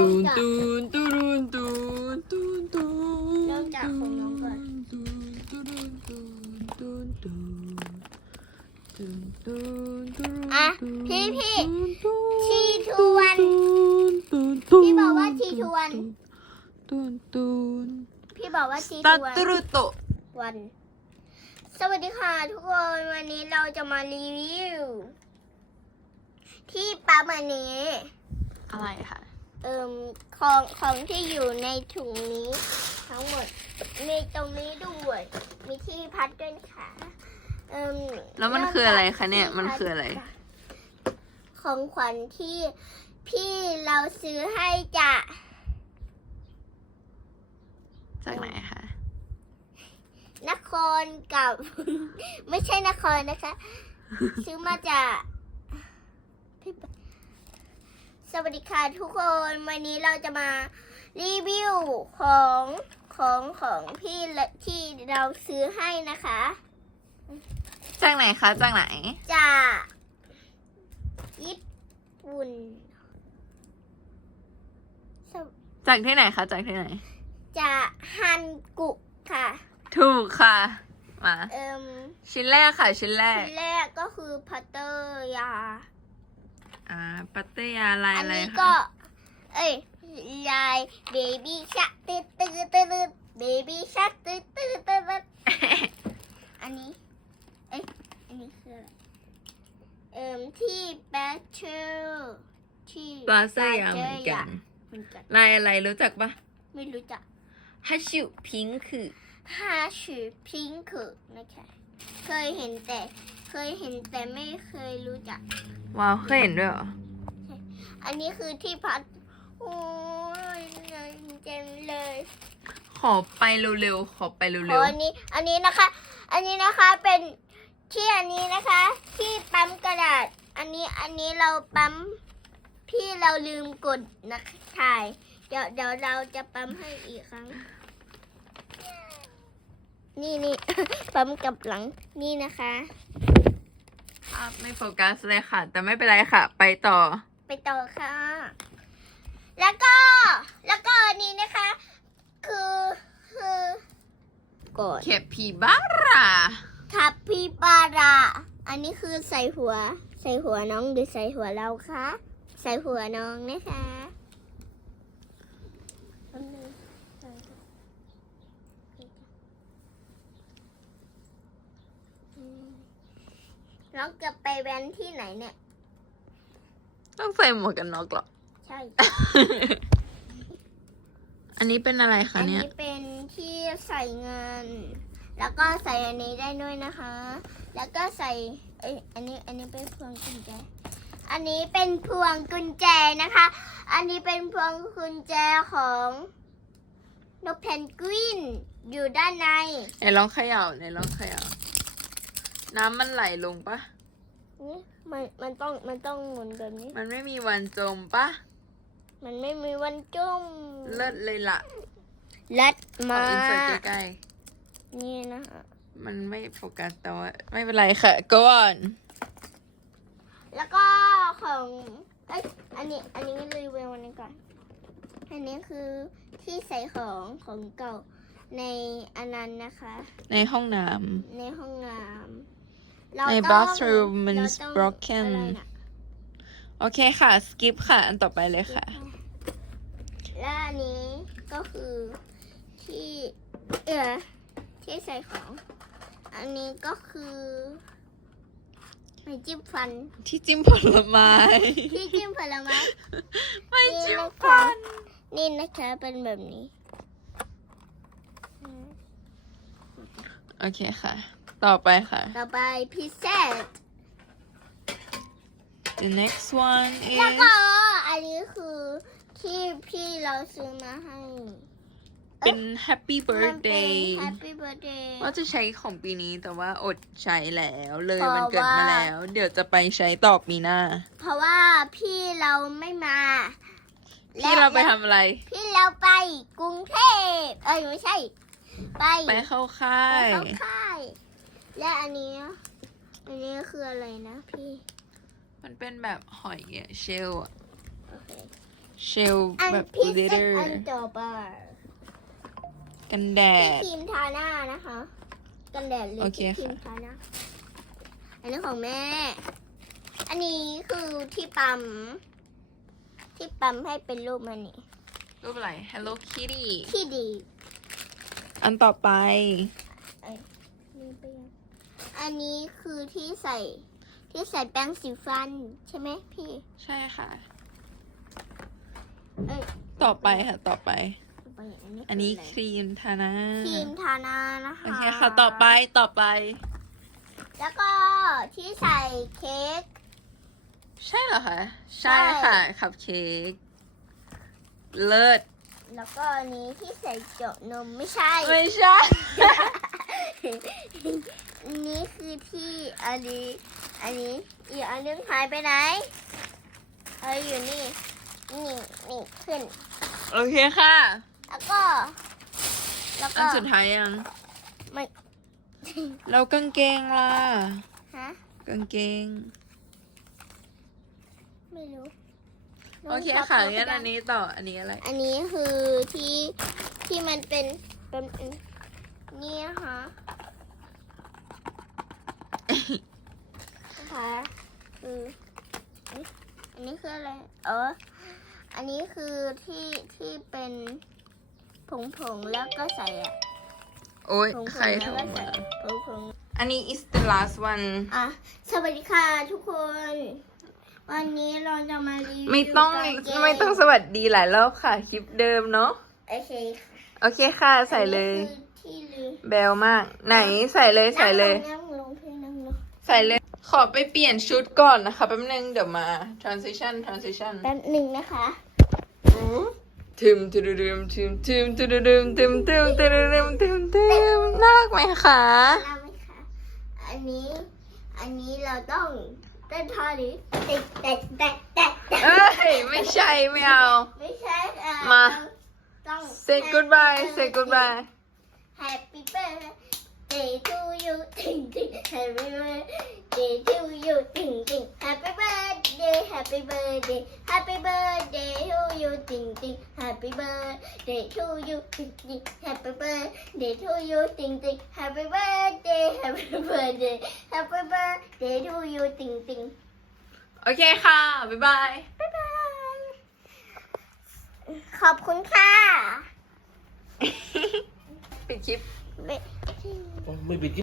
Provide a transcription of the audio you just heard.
ตูนจากตูนตูนตูนตูนตูนเริ่มจากของน้องก่อน ตูนตูนตูนตูนตูนตูนตูนตูนอะพี่พี่ตูนทีทวนตูนตูนพี่บอกว่าทีทวนตูนตูนพี่บอกว่าทีตาทวนตรุโตะวัน สวัสดีค่ะทุกคนวันนี้เราจะมารีวิว ที่ปั๊มอันนี้ อะไรคะ เอิ่มของของที่อยู่ในถุงนี้ ทั้งหมด มีตรงนี้ด้วย มีที่พัดด้วยนะคะเอิ่มแล้วมันคืออะไรคะเนี่ย มันคืออะไร ของขวัญที่พี่เราซื้อให้จ้ะจากไหนคะ นครกับ ไม่ใช่นครนะคะ ซื้อมาจากพี่ป สวัสดีค่ะทุกคนวันนี้เราจะมารีวิวของของของพี่ละที่เราซื้อให้นะคะจากไหนคะจากไหนจากญี่ปุ่นสวจากที่ไหนคะจากที่ไหนจากฮันกุค่ะ ถูกค่ะมาเอิมชิ้นแรกค่ะ ชิ้นแรกที่แรกก็คือพัตเตอร์ยา อ่า ปัตเตยาลายอันอะไรนี้คะ ก็ เอ้ยลายเบบี้ชักตืดตืดตืดเบบี้ชักตืดตืดตืดอันนี้ เอ้ย อันนี้คืออะไร เอิมที่แบทเชอร์ที่ปลาเซยาเหมือนกัน เหมือนกัน ลายอะไรรู้จักปะไม่รู้จักฮัชชิพิงคือ ฮาชือพิงค์นะคะ เคยเห็นแต่ เคยเห็นแต่ไม่เคยรู้จัก ว้าวเคยเห็นด้วยเหรอ อันนี้คือที่พัดโอ้ยเงินเต็มเลยขอไปเร็วๆ ขอไปขเร็อวอันนี้อันนี้นะคะ อันนี้นะคะเป็นที่อันนี้นะคะ ที่ปั๊มกระดาษ อันนี้อันนี้เราปั๊มพี่เราลืมกดนะคะถ่าย เดี๋ยวเดี๋ยวเราจะปั๊มให้อีกครั้ง นี่นี่ ปั๊มกับหลังนี่นะคะๆภาพไม่โฟกัสเลยค่ะ แต่ไม่เป็นไรค่ะ ไปต่อ ไปต่อค่ะ แล้วก็ แล้วก็อันนี้นะคะ คือคือกดเคพีบาราคับพีปาราอันนี้คือใส่หัว ใส่หัวน้องหรือใส่หัวเราคะ ใส่หัวน้องนะคะแป๊บนึงอืม น้องจะไปแว้นที่ไหนเนี่ย ต้องใส่หมวกกันน็อกเหรอ ใช่ อันนี้เป็นอะไรคะอันเนี่ย นี้เป็นที่ใส่เงิน แล้วก็ใส่อันนี้ได้ด้วยนะคะ แล้วก็ใส่เอ้ยอันนี้อันนี้เป็นพวงกุญแจ อันนี้เป็นพวงกุญแจนะคะ อันนี้เป็นพวงกุญแจของนกเพนกวินอยู่ด้านใน ไหนลองเขย่าไหนลองเขย่า น้ำมันไหลลงปะนี่มันมันต้องมันต้องหมุนแบบนี้ มันไม่มีวันจมปะมันไม่มีวันจมเลิศเลยล่ะลัดขอมาอินเสิร์ตใกล้นี่นะคะๆมันไม่โฟกัสแต่ว่าไม่เป็นไรค่ะ go on แล้วก็ของเอ้ยอันนี้อันนี้รีวิวอันนี้ก่อน อันนี้คือที่ใส่ของของเก่าในอันนั้นนะคะ ในห้องน้ในห้องน้ำ เราในต้อง bathroom มัน เราต้อง broken อะไรน่ะำโอเคค่ะ skip ค่ะ อันต่อไปเลยค่ะ และอันนี้ก็คือที่เออที่ใส่ของ อันนี้ก็คือไม่จิ้มฟัน ที่จิ้มผลไม้ ที่จิ้มผลไม้ ไม่จิ้มฟัน นี่นะคะเป็นแบบนี้ โอเคค่ะ ต่อไปค่ะ ต่อไปพิเศษ the next one แล้ว is ก็ อันนี้คือที่พี่เราซื้อมาให้เป็น happy มันเป็น birthday Happy Birthday ว่าจะใช้ของปีนี้แต่ว่าอดใช้แล้วเลยเพราะมันเกิดมาว่าแล้ว เดี๋ยวจะไปใช้ต่อปีหน้า เพราะว่าพี่เราไม่มาพี่เราไปและทำอะไร พี่เราไปกรุงเทพ เอ้ยไม่ใช่ ไปไปเข้าค่าไปย เข้าค่าย และอันนี้ อันนี้คืออะไรนะพี่ มันเป็นแบบหอยอะเชลอะโอเคเชลอันแบบพิเศลิเตษอร์อันต่อไปกันแดที่ดครีมทาหน้านะคะ กันแดดลิปโอเคที่ครีมค่ะ ทาหน้า อันนี้ของแม่ อันนี้คือที่ปั๊ม ที่ปั๊มให้เป็นรูปมันนี่รูปอะไร Hello Kitty ที่ดี อันต่อไปนี่ไปยัง อันนี้คือที่ใส่ที่ใส่แป้งสีฟันใช่ไหมพี่ใช่ค่ะ เอ้ยต่อไปค่ะ ต่อไปไปอันนี้อันนี้คืครีมทาหน้าะไรครีมทาหน้านะคะ โอเคค่ะ ต่อไปต่อไป แล้วก็ที่ใส่เค้ก ใช่เหรอคะใช่ ใช่ค่ะคัพเค้กเลิศแล้วก็อันนี้ที่ใส่เจาะนมไม่ใช่ ไม่ใช่ อันนี้คือที่อันนี้อันนี้อีกอันนึงหายไปไหนเอออยู่นี่นี่นี่ขึ้น โอเคค่ะ แล้วก็ แล้วอัก็นสุดท้ายยัง ไม่แล้วกางเกงล่ะ ฮะกางเกง ไม่รู้โอเคค่ะงั้นอันนี้ต่อ อันนี้อะไร อันนี้คือที่ที่มันเป็นเป็นนี่นะคะนะคะ คือเอ๊ะอันนี้คืออะไร เออ อันนี้คือที่ที่เป็นผงผงๆแล้วก็ใส่อะโอ้ย ผงผใครงแล้โทวรก็ใส่มาผงผง อันนี้ is the last one ๆอะสวัสดีค่ะทุกคน วันนี้เราจะมารีวิวไม่ต้องกางเกไม่ต้องสวัสดีหลายรอบค่ะ คลิปเดิมเนาะ โอเคค่ะโอเคค่ะ ใส่เลย อันนี้คือที่ลืมแบลมาก ไหนใส่เลยใส่เลย นั่งลงพี่นั่งลง ใส่เลย ขอไปเปลี่ยนชุดก่อนนะคะแป๊บนึงเดี๋ยวมา transition transition แป๊บหนึ่งนะคะทึมทึมทึมทึมทึมทึมทึมทึมทึมทึมทึมทึมทึมน่ารักไหมคะเล่าไหมคะ อันนี้ อันนี้เราต้องเต้นท่านี้ติดแตะแตะแตะแตะเอ้ยไม่ใช่ไม่เอา ไม่ใช่ค่ะมาต้อง say goodbye say goodbye Happy birthday to you ติงติง Happy birthday to you ติงติง Happy birthday Happy birthday Happy birthday to you ติงติง Happy birthday to you ติงติง Happy birthday to you ติงติง Happy birthday Happy birthday Happy birthday to you ติงติงโอเคค่ะ บ๊ายบาย บ๊ายบาย ขอบคุณค่ะ ปิดคลิป Mẹ. Ôi, mình bịt cái